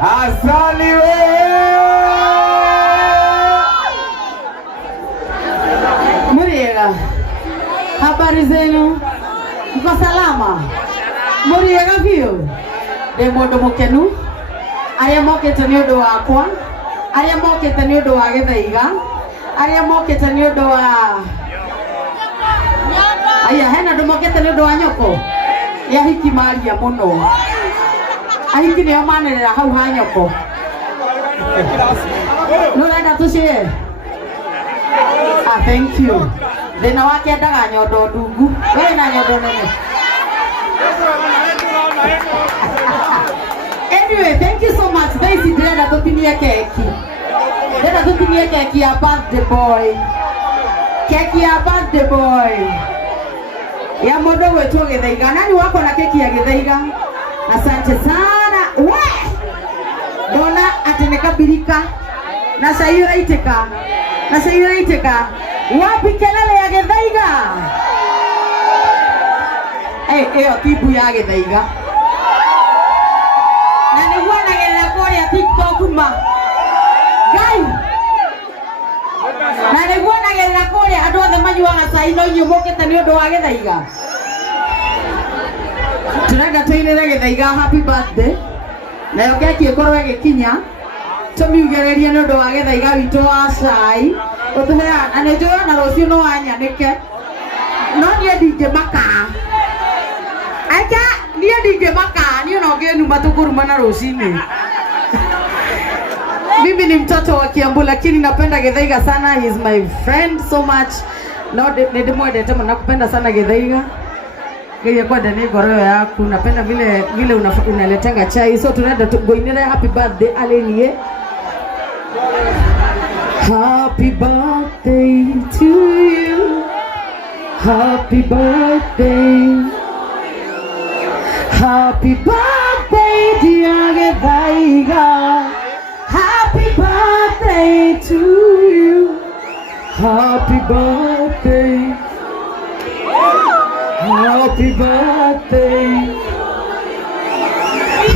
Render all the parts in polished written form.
Asali we. Muriega. Habari zenu? Mko salama? Muriega vio? De modo mokenu. Aria mokete ni undu wakwa. Aria mokete ni undu wa Githaiga. Aria mokete ni undu wa Aya hena ndu mokete ni undu wa nyoko. Ya hiki maria muno. Ahiki ni amanirira hau ha nyoko. Nurenda tucie. Thank you. Thina wake ndaga nyondo ndungu. Wewe na nyondo nene. Anyway, thank you so much. Thanks ndenda tutinie keki. Ndenda tutinie keki ya birthday boy. Keki ya birthday boy. Ya modo wetu Githaiga. Nani wako na keki ya Githaiga? Asante sana. We! Dona atenekabirika. Na sayura iteka. Na sayura iteka. Wapi kelele ya Githaiga? Eo tipu ya Githaiga. Na niguo nagerera kuria TikTok ma. Gai. Na niguo nagerera kuria andu othe manyuaga cai no inyu mukite ni undu wa Githaiga. Turenda tuinire Githaiga happy birthday. Na yo keki ikorwo igikinya. Tumiugererie ni undu wa Githaiga witu wa cai. Utuhea na nijua na rucio no wanyanike. No nie ndinge maka. Aka nie ndinge maka ni no ngenu matukuru na rucini. Mimi ni mtoto wa Kiambu lakini napenda Githaiga sana. He is my friend so much. No ndimwendete mno nakupenda sana Githaiga. Geye kwa ndani ngoro yaku napenda vile unaletenga chai. So tunaenda tugoinere happy birthday alenie. Happy birthday to you. Happy birthday. Happy birthday dear Githaiga. Happy birthday to you. Happy birthday. Happy birthday.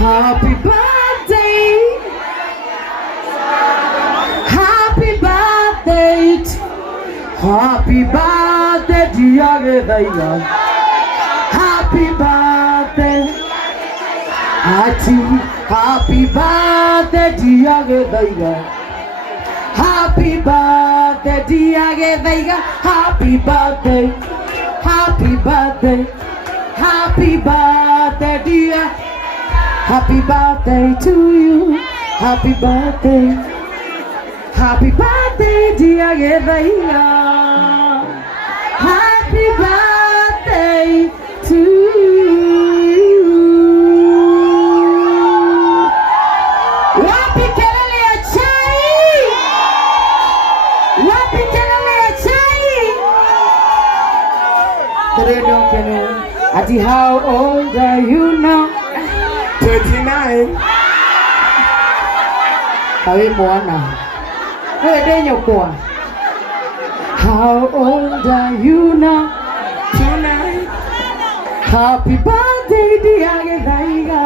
Happy birthday. Happy birthday. Happy birthday dear Githaiga. Happy birthday. Happy birthday dear Githaiga. Happy birthday dear Githaiga. Happy birthday. Happy birthday. Happy birthday dear. Happy birthday to you. Happy birthday. Happy birthday dear Githaiga. Happy birthday to you. Wapi kelele ya chai? Wapi kelele ya chai? Ati how old are you now? 39. Kawe mwana. Wewe denyo kwa. How old are you now? 29. Happy birthday dear Githaiga.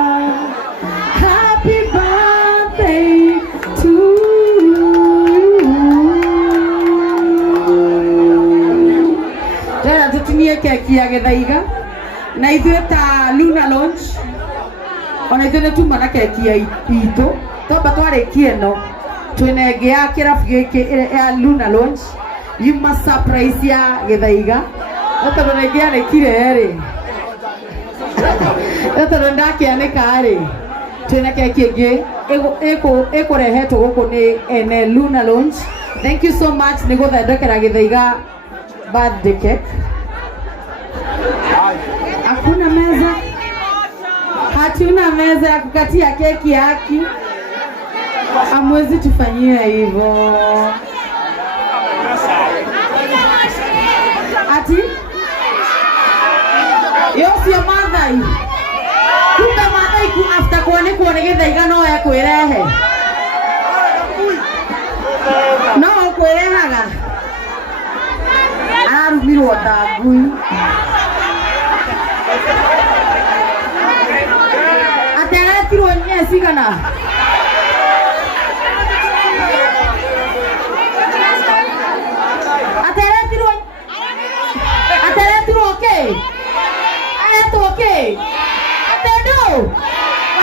Happy birthday to you. Tena tutumie keki ya Githaiga. Na ithuĩ ta Luna Lounge. Ona ithuĩ tuma na keki ya itu. Toba twarĩkie no. Twĩna ĩngĩ ya kĩrabu gĩkĩ ya Luna Lounge. Yuma surprise ya Githaiga. Oto ndo nĩngĩanĩkire rĩ. Oto ndo ndakĩanĩka rĩ. Twĩna keki ĩngĩ ĩkũrehetwo gũkũ nĩ ene Luna Lounge. Thank you so much nĩ gũthondekera Githaiga birthday cake. Hakuna meza. Hatuna meza ya kukatia keki haki. Hamwezi tufanyia hivyo. Ati? Yo sio madai. Kumbe madai ku after kuone Githaiga no ya kwĩrehe. No kwĩrehaga. Arumirwo ndangui. Ati aretirwo nyesi kana?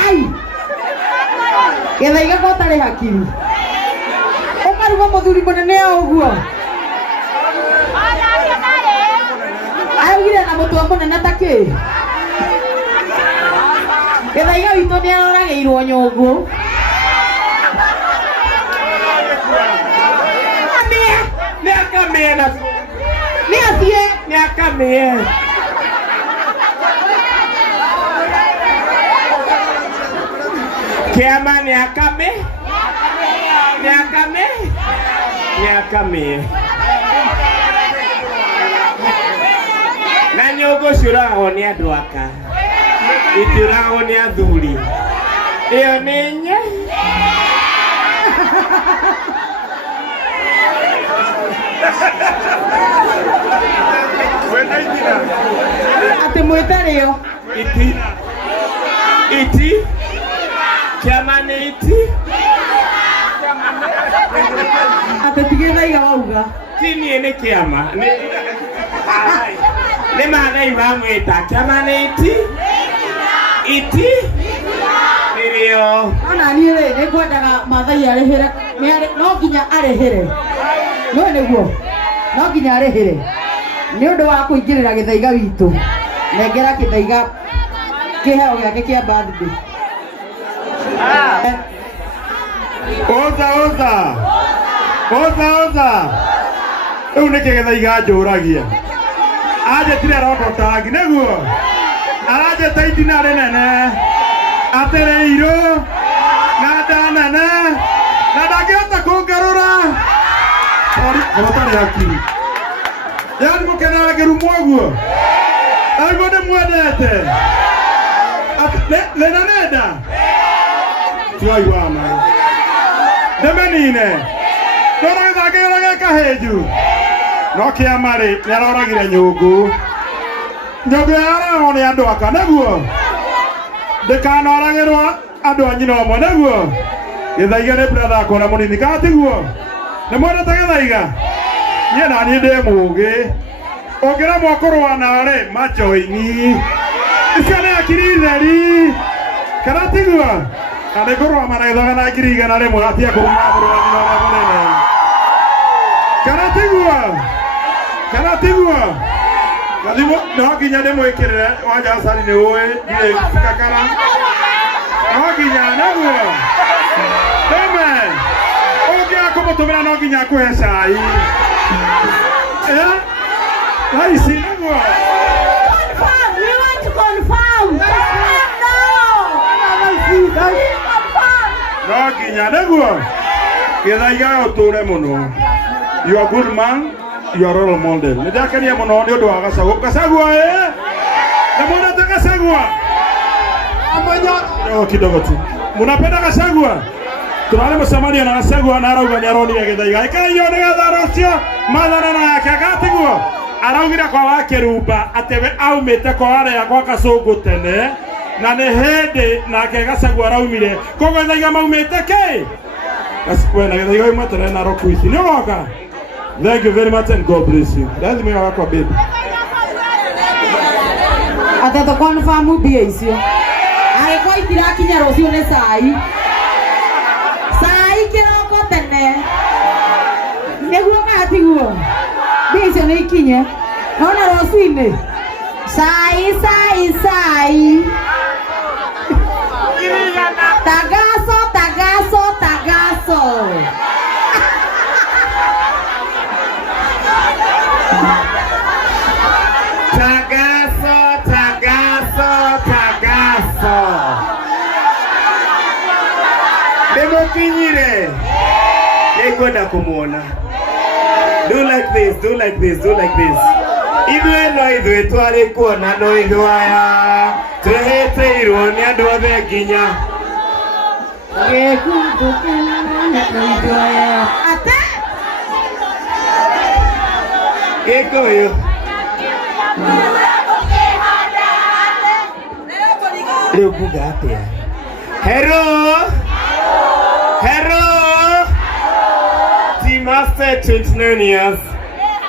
ai Githaiga gotari hakiri ukaruga muthuri munene uguo augire na mutua munene taki Githaiga witũ nĩ aroragĩirwo nyũngũ nĩ akamĩe na nĩ athiĩ nĩ akamĩe kĩama nĩ akamĩe na nyũngũ ciũragwo nĩ andũ aka itiũragwo nĩ athuri ĩyo nĩ nye atĩ mwĩtarĩo iti kĩama nĩ iti atĩ ti Gĩthaiga wauga ti niĩ nĩ kĩama nĩ Maathai mamwĩta kĩama nĩ iti nĩrĩo ona niĩ rĩ nĩ ngwendaga Maathai arĩhĩre no nginya arĩhĩre no nĩguo no nginya arĩhĩre nĩ ũndũ wa kũingĩrĩra Gĩthaiga witũ nengera Gĩthaiga kĩheo gĩake kĩa birthday oza rĩu nĩkĩ Gĩthaiga njũragia anjĩtire rototangi nĩguo aranjĩta itina rĩnene atĩrĩirũ na ndanene na ndangĩhota kũngarũra abatarĩ hakiri yani mũkenagĩru mwaguo aiguo ndĩmwendete thĩna nenda tiwaiguana ndĩmenine ndona gĩthangĩrĩra gĩ kahĩnju no kĩama-rĩ nĩaroragire nyũngũ yaroragwo nĩ andũ aka nĩguo ndĩkanoragĩrwo andũ a nyina ũmwe nĩguo Gĩthaiga nĩ brother akwa na mũnini kana tiguo nĩ mwendete Gĩthaiga niĩ naniĩ ndĩ mũũgĩ ũngĩremwo kũrũa nao-rĩ majoini icio nĩ akiri theri kana tiguo na nĩ kũrũa managĩthoga na ngiri 100 atia kũrũma mũrũ wa nyina ũrĩa mũnene kana tiguo gathimo no nginya ndĩmwĩkĩrĩre wanja cari nĩ ũĩ ndirĩ cikakara no nginya nĩguo Amen. Ũngĩaga kũmũtũmĩra no nginya akũhe cai raici nĩguo confirm we want to confirm no nginya nĩguo Gĩthaiga ũtũre mũno you are good man you are role model nĩndakenia mũno nĩ ũndũ wa Gachagua na mwendete Gachagua kidogo tu munapenda Gachagua tunale msamaria na Gachagua na arauga nĩ aronire Gĩthaiga ĩkaĩyo nĩgetha rũcio mathanana yake agatiguo araugire kwa Wakĩrumba atĩ we aumĩte kwa arĩa gwa Kasũngũ tene na nĩ hĩndĩ nake Gachagua araumire koguo Gĩthaiga maumĩte kĩ wena Gĩthaiga umatene na roku ici nĩ ũgoka. Thank you very much and God bless you. That's me wako baby. Atete confirm mbia icio agĩkwa itirakinya rũciũ nĩ cai kĩroko tene nĩguo kana tiguo mbia icio nĩ ikinye nona rũciinĩ cai tagaso Kinyire ekwenda kumuona do like this ithuĩ twari kuona no ithuaya tweheteirwo nĩ andũ othe nginya Gĩkũyũ rĩu nguga atĩa Hello Team Master 29 years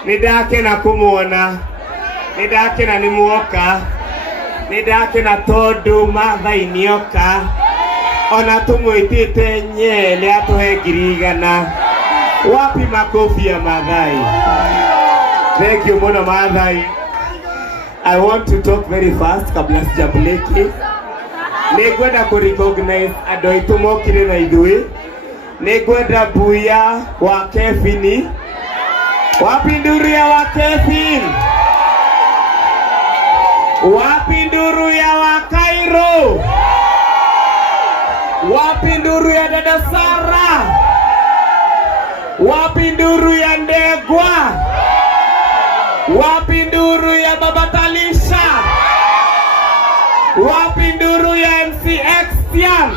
nĩndakena kũmuona nĩndakena nĩ muoka Nidakena tondu Maathai nioka ona tumwitite nyele atuhe ngirigana. Wapi makofi ya Maathai? Thank you muno Maathai. I want to talk very fast kabla sijapeleki. Nigwenda ku recognize andu aitu mokire na ithui. Nigwenda buya wa Kevin. Wapi nduru ya wa Kevin? Wapi nduru ya wa Cairo? Wapi nduru ya dada Sara? Wapi nduru ya Ndegwa? Wapi nduru ya baba Talisha? Wapi nduru ya MC Extian?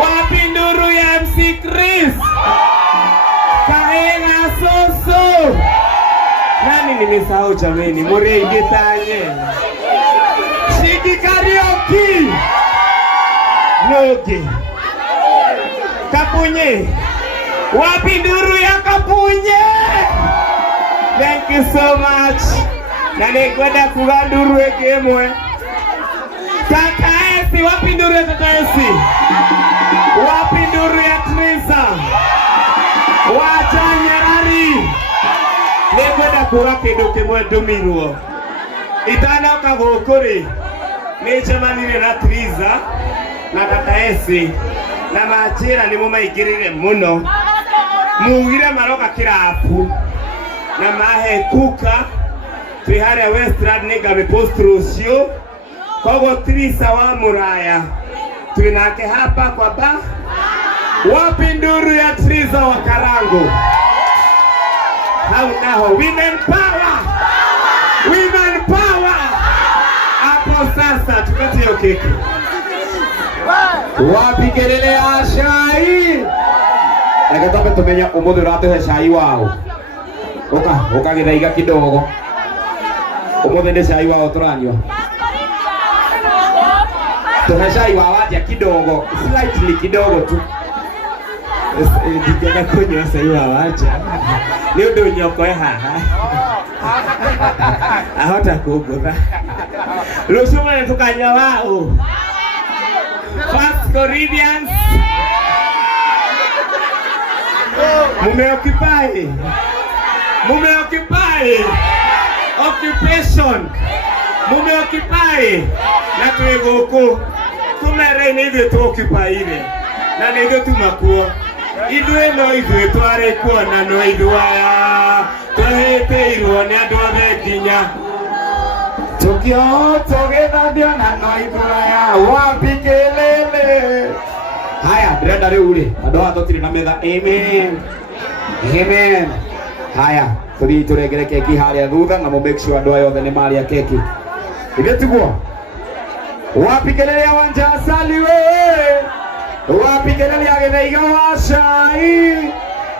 Wapi nduru ya MC Chris? Kaena Soso. Nani nimesahau jameni? Mure ingitanye. Shiki Karaoke. Noge. Kapunye. Wapi nduru ya Kapunye? Thank you so much. Na nigwenda kuga nduru ekemwe. Kaka Esi, wapi nduru ya Kaka Esi? Wapi nduru ya Trisa? Wacha Nyerari. Nigwenda kuga kindu kimwe ndumirwo. Itanoka gukuri. Nicemanire na Trisa na Kaka Esi na majira nimo maigirire muno. Mugire maroka kirapu na mahe kuka twihare Westland niga post Rusio kogo Trisa wa Muraya twinake hapa kwa ba. Wapi nduru ya Trisa wa Karango? How now women power, women power. Hapo sasa tukati hiyo keki. Wapi kelele ya Shai? Nagatope tumenya umuthi uratuhe cai wao. Oka githaiga kidogo. Umuthi ndi cai wao turanywa. Tuhe cai wao atia kidogo, slightly kidogo tu. Ndikega kunywa cai wao atia. Ni undu nyoko haha. Ahota kugutha. Rushuma tukanya wao. First Corinthians. Mumeoccupy occupation. Mumeoccupy na twiguku tumere ni ithu tuoccupyire na ni ithu tumakuo ithuĩ no ithuĩ tware kuona no ithuaya twahĩtĩirwo nĩ andũ othe nginya tukio tũgĩthandio na no ithuaya wapi kelele. Haya, ndĩrenda rĩu rĩ andũ aya tũtirĩ na metha. Amen, amen. Haya, tũthiĩ tũrengere keki harĩa thutha na make sure andũ aya othe nĩ marĩa keki. Ithuĩ tiguo. Wapi kelele ya Wanja Asali we? Wapi kelele ya Githaiga wa Shai?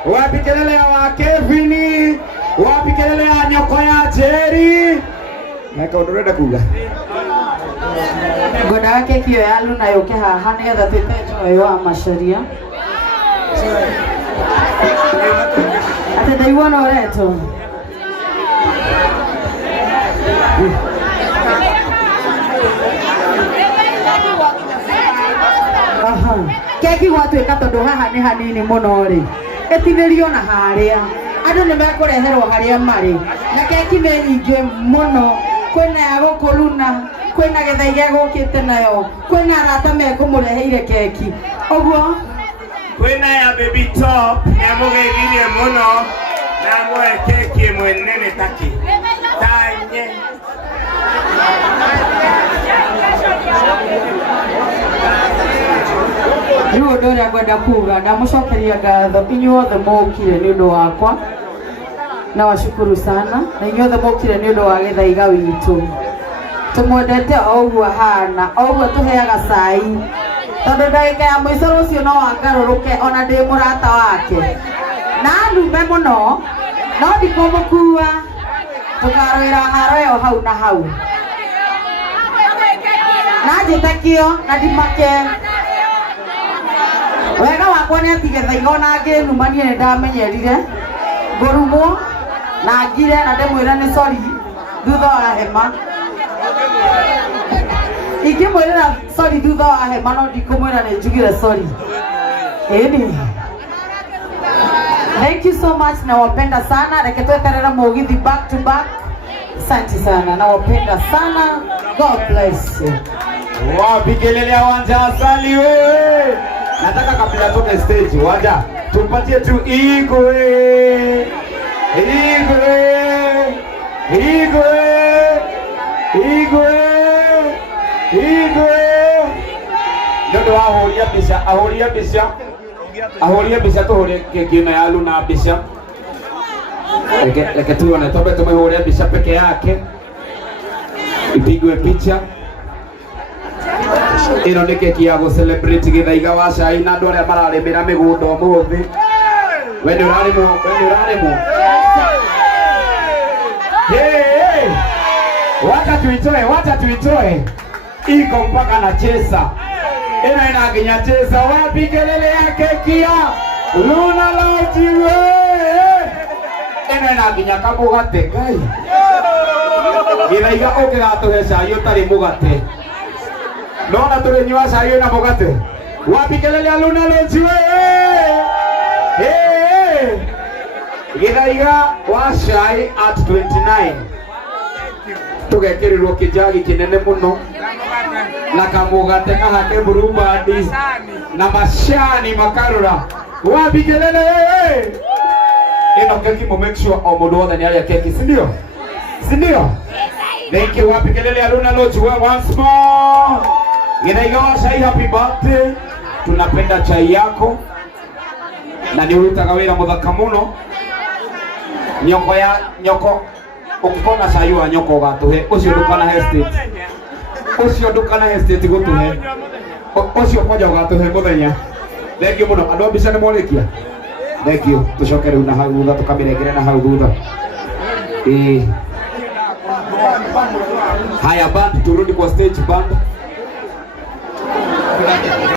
Wapi kelele ya wa Kevin? Wapi kelele ya nyoko ya Jerry? Naka ndũrenda kuga ngona keki iyo ya Luna yuke haha nigetha twite njoyo wa Macharia. Ate ndaiguana ureto keki gwatuĩka tondũ haha nĩ hanini mũno rĩ ĩtinĩrio na harĩa andũ nĩ mekũreherwo harĩa marĩ na keki nĩ nyingĩ mũno. Kwĩna ya gũkũ Luna, kwĩna Gĩthaiga gũkĩte nayo, kwĩna arata mekũmũreheire keki ũguo. Kwĩna ya Baby Top nĩamũgeithirie mũno na amũhe keki ĩmwe nene taki tanye. Rĩu ũndũ ũrĩa ngwenda kuga ndamũcokeria ngatho inyuothe mũkire nĩ ũndũ wakwa na washukuru sana na inyuothe mũkire nĩ ũndũ wa Gĩthaiga witũ. Tumwendete o ũguo hana o ũguo tũheaga cai tondũ ndagĩka ya mũico rũciũ no wangarũrũke ona ndĩ mũrata wake na ndume mũno no ndikũmũkua tũkarũĩra haro ĩyo hau na hau na njĩtakio na ndimake. Wega wakwa nĩ atĩ Gĩthaiga ona ngĩnumania nĩ ndamenyerire ngũrumwo na ngire na ndĩmwĩra nĩ sorry thutha wa hema. Ikimwelera sorry thutha wa hemano ndikumwira ni njugire sorry. Eni. Thank you so much, nawapenda sana. Reke tweterera mugithi back to back. Asante sana, nawapenda sana. God bless you. Wapi kelele ya wanja asali wewe. Nataka kabla toke stage waja tumpatie tu igwe. Igwe. Igwe. Igwe. Igwe. Ndodo ahoria bisha. Ahoria bisha to hore kekina ya Luna bisha. Leke tuone tobe tumehoria bisha peke yake. Ipigwe picha. Ino nĩ keki ya celebrate githaiga wa cai na andũ arĩa mararĩmĩra mĩgũnda ũmũthĩ. We nĩ ũrarĩmwo. Hey, wacha tuitoe. Iko mpaka na chesa. Ina nginya chesa. Wapi kelele ya keki ya Luna Lodge we. Ina nginya kamũgate Ngai. Githaiga ũngĩgatũhe cai ũtarĩ mũgate. Nona tulinywa cai na mugate. Wapi kelele ya Luna Lodge we. Hey. Githaiga wa cai at 29. Tugekerirwo kijagi kinene muno. Na kamugate kahake burubadi. Na mashani makarura. Wapi kelele we. Ino keki mo make sure o mundu wothe ni aria keki, si ndio? Thank you. Wapi kelele ya Luna Lodge once more. Githaiga wa cai happy birthday. Tunapenda chai yako. Na ni urutaga wira muthaka muno. Nyoko ukikona cai wa nyoko gatuhe ucio ndukana hesitate gutuhe. Ucio kwaja gatuhe muthenya. Thank you muno. Andu mbica ni morikia. Thank you. Tucoke riu na hau thutha tukamirengere na hau thutha. Haya band turudi kwa stage band.